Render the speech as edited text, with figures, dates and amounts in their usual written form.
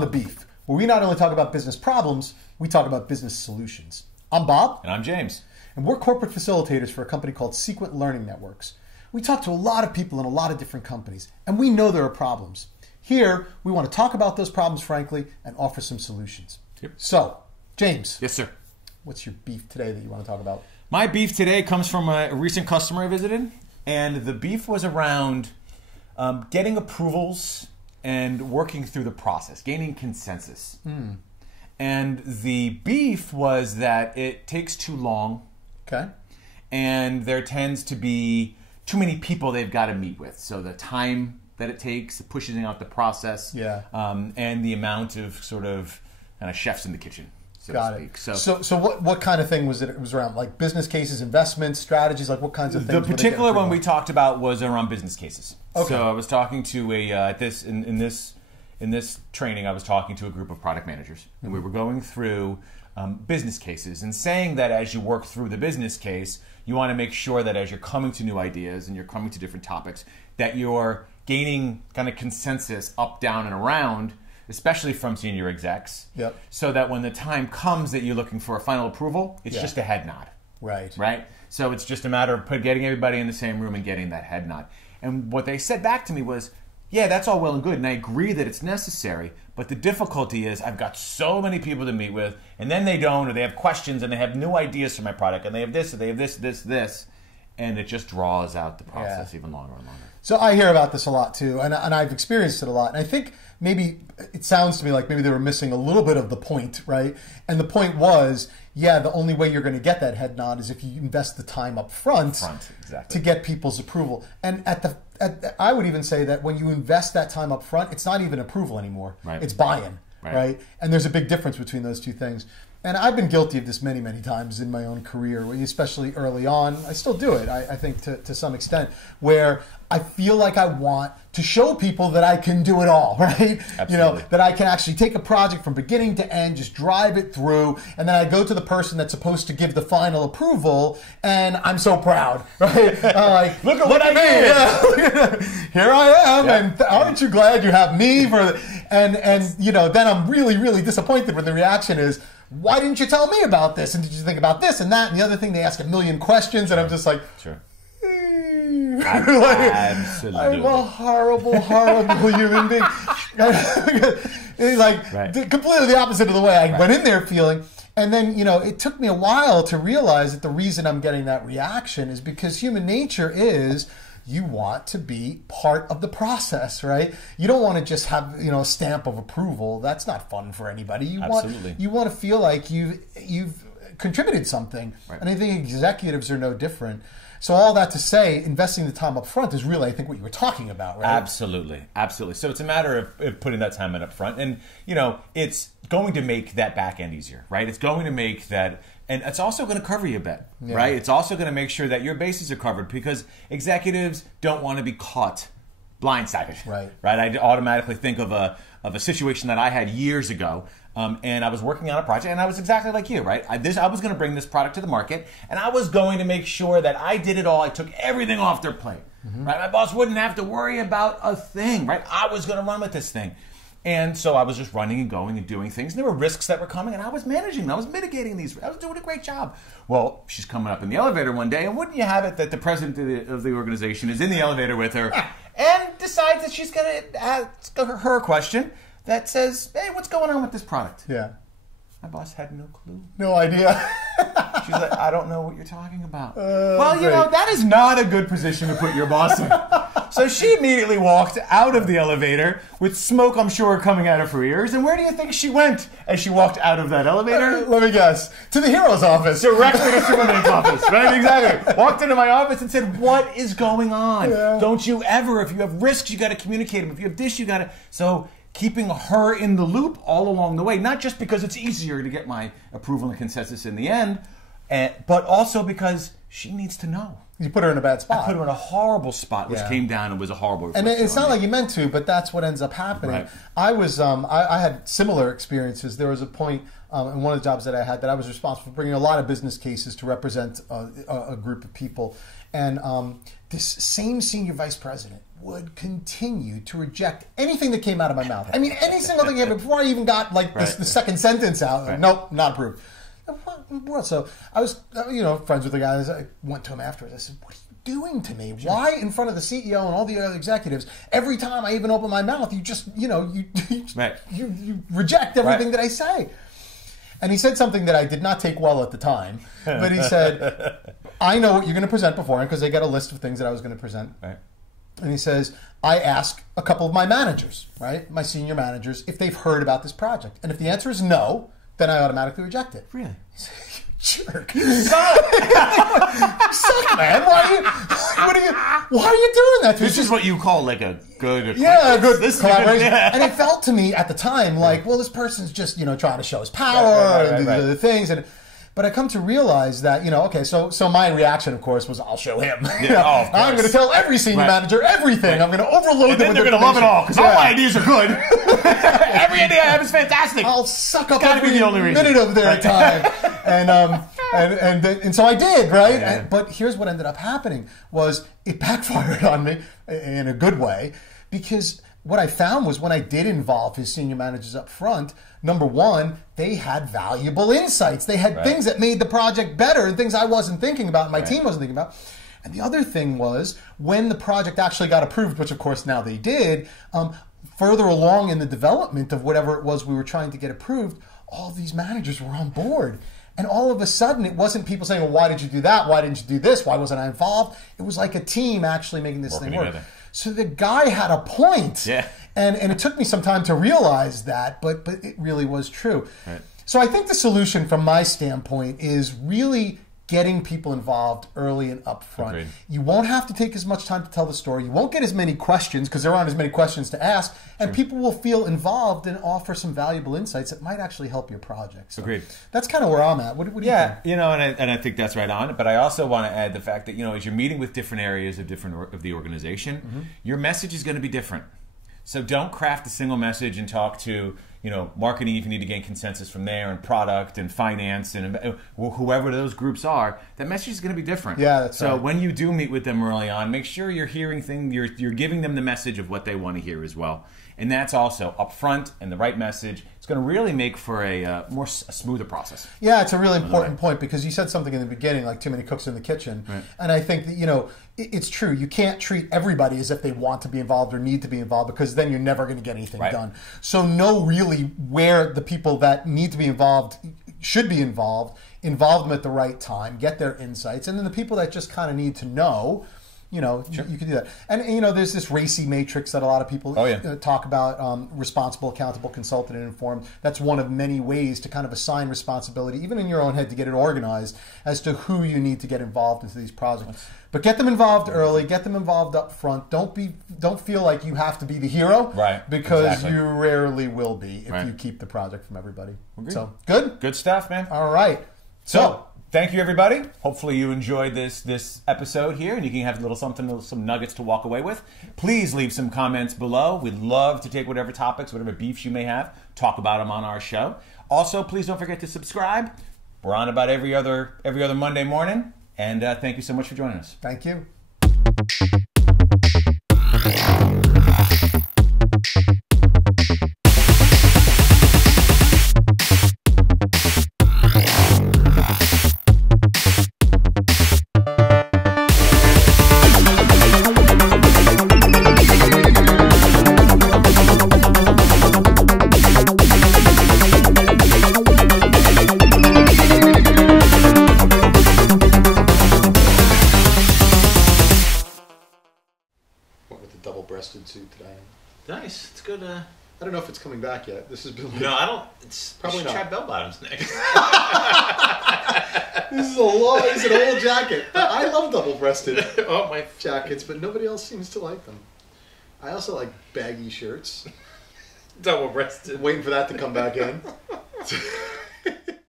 On the Beef, where we not only talk about business problems, we talk about business solutions. I'm Bob. And I'm James. And we're corporate facilitators for a company called Sequent Learning Networks. We talk to a lot of people in a lot of different companies, and we know there are problems. Here, we want to talk about those problems frankly and offer some solutions. Yep. So, James. Yes, sir. What's your beef today that you want to talk about? My beef today comes from a recent customer I visited, and the beef was around getting approvals and working through the process, gaining consensus. And the beef was that it takes too long. Okay. And there tends to be too many people they've got to meet with. So the time that it takes, pushing out the process, and the amount of sort of kind of chefs in the kitchen, so to speak. So what kind of thing was it? It was around like business cases, investments, strategies, like what kinds of things? The particular one we talked about was around business cases. Okay. So I was talking to in this training, I was talking to a group of product managers, and we were going through business cases and saying that as you work through the business case, you want to make sure that as you're coming to new ideas and you're coming to different topics, that you're gaining kind of consensus up, down, and around, especially from senior execs, so that when the time comes that you're looking for a final approval, it's just a head nod. Right? So it's just a matter of getting everybody in the same room and getting that head nod. And what they said back to me was, yeah, that's all well and good, and I agree that it's necessary, but the difficulty is I've got so many people to meet with, and then they don't, or they have questions, and they have new ideas for my product, and they have this, or they have this, and it just draws out the process even longer and longer. So I hear about this a lot too, and I've experienced it a lot, and I think maybe it sounds to me like maybe they were missing a little bit of the point, right? And the point was, the only way you're going to get that head nod is if you invest the time up front to get people's approval. And I would even say that when you invest that time up front, it's not even approval anymore. It's buy-in, right? And there's a big difference between those two things. And I've been guilty of this many, many times in my own career, especially early on. I still do it, I think, to some extent, where I feel like I want to show people that I can do it all, right? Absolutely. That I can actually take a project from beginning to end, just drive it through, and then I go to the person that's supposed to give the final approval, and I'm so proud, right? I'm like, look at what I did! Here I am, and aren't you glad you have me for? And then I'm really, really disappointed when the reaction is, why didn't you tell me about this? And did you think about this and that? And the other thing, they ask a million questions, and I'm just like, Absolutely. I'm a horrible, horrible human being. Completely the opposite of the way I went in there feeling. And then, it took me a while to realize that the reason I'm getting that reaction is because human nature is you want to be part of the process, right? You don't want to just have, a stamp of approval. That's not fun for anybody. You want to feel like you've contributed something. And I think executives are no different. So all that to say, investing the time up front is really, I think, what you were talking about, right? Absolutely. So it's a matter of putting that time in up front. And, it's going to make that back end easier, right? It's going to make that, and it's also going to cover you a bit, right? It's also going to make sure that your bases are covered because executives don't want to be caught blindsided, right? I automatically think of a situation that I had years ago. And I was working on a project, and I was exactly like you, right? I was going to bring this product to the market, and I was going to make sure that I did it all. I took everything off their plate, right? My boss wouldn't have to worry about a thing, right? I was going to run with this thing. And so I was just running and going and doing things. And there were risks that were coming, and I was managing them. I was mitigating these. I was doing a great job. Well, she's coming up in the elevator one day, and wouldn't you have it that the president of the organization is in the elevator with her and decides that she's going to ask her a question that says, hey, what's going on with this product? My boss had no clue. No idea. She's like, I don't know what you're talking about. Well, that is not a good position to put your boss in. So she immediately walked out of the elevator with smoke, I'm sure, coming out of her ears. And where do you think she went as she walked out of that elevator? Let me guess. To the hero's office. Directly to Superman's office, right? Exactly. Walked into my office and said, what is going on? Don't you ever, if you have risks, you got to communicate them. If you have this, you got to... So keeping her in the loop all along the way, not just because it's easier to get my approval and consensus in the end, but also because she needs to know. You put her in a bad spot. I put her in a horrible spot, which came down and was a horrible reflection. And it's not like you meant to, but that's what ends up happening. I was, I had similar experiences. There was a point in one of the jobs that I had that I was responsible for bringing a lot of business cases to represent a group of people. And this same senior vice president would continue to reject anything that came out of my mouth. I mean, any single thing before I even got like the second sentence out. Right. Nope, not approved. What? So I was, friends with the guys. I went to him afterwards. I said, "What are you doing to me? Why in front of the CEO and all the other executives, every time I even open my mouth, you just, you reject everything that I say?" And he said something that I did not take well at the time, but he said, "I know what you're going to present beforehand," because they got a list of things that I was going to present. Right. And he says, "I ask a couple of my managers, right, my senior managers, if they've heard about this project. And if the answer is no, then I automatically reject it." Really? He said, "You jerk. You suck. You suck, man. Why are you doing that to me?" This is what you call like a good good collaboration. And it felt to me at the time like, well, this person's just, trying to show his power and do the other things. But I come to realize that, okay, so my reaction, of course, was I'll show him. I'm going to tell every senior manager everything. I'm going to overload them with they're going to love it all because all my ideas are good. Every idea I have is fantastic. I'll suck up every minute of their time. And so I did, right? Yeah. But here's what ended up happening was it backfired on me in a good way, because what I found was when I did involve his senior managers up front, number one, they had valuable insights. They had things that made the project better and things I wasn't thinking about and my team wasn't thinking about. And the other thing was when the project actually got approved, which of course now they did, further along in the development of whatever it was we were trying to get approved, all these managers were on board. And all of a sudden, it wasn't people saying, well, why did you do that? Why didn't you do this? Why wasn't I involved? It was like a team actually making this thing work. Together. So the guy had a point. Yeah. And it took me some time to realize that, but it really was true. Right. So I think the solution from my standpoint is really getting people involved early and upfront. Agreed. You won't have to take as much time to tell the story. You won't get as many questions because there aren't as many questions to ask. And people will feel involved and offer some valuable insights that might actually help your project. So Agreed. That's kind of where I'm at. What do you think? Yeah, and I think that's right on. But I also want to add the fact that, as you're meeting with different areas of the organization, your message is going to be different. So don't craft a single message and talk to, marketing if you need to gain consensus from there, and product and finance and whoever those groups are. That message is going to be different. Yeah, that's right. So when you do meet with them early on, make sure you're hearing things, you're giving them the message of what they want to hear as well. And that's also upfront and the right message. It's going to really make for a smoother process. Yeah, it's a really important point because you said something in the beginning, like too many cooks in the kitchen. Right. And I think that, it's true. You can't treat everybody as if they want to be involved or need to be involved because then you're never going to get anything done. So know really where the people that need to be involved should be involved, involve them at the right time, get their insights. And then the people that just kind of need to know, you can do that. And there's this RACI matrix that a lot of people talk about, responsible, accountable, consulted, and informed. That's one of many ways to kind of assign responsibility, even in your own head, to get it organized as to who you need to get involved into these projects. But get them involved early, get them involved up front. Don't feel like you have to be the hero, because you rarely will be if you keep the project from everybody. Agreed. So good stuff, man. All right. So thank you, everybody. Hopefully you enjoyed this episode here, and you can have some nuggets to walk away with. Please leave some comments below. We'd love to take whatever topics, whatever beefs you may have, talk about them on our show. Also, please don't forget to subscribe. We're on about every other Monday morning, and thank you so much for joining us. Thank you. Suit today. Nice. It's good. I don't know if it's coming back yet. This has been like, no, I don't. It's probably not. Try bell bottoms next. This is an old jacket. But I love double-breasted jackets, but nobody else seems to like them. I also like baggy shirts. Double-breasted. Waiting for that to come back in.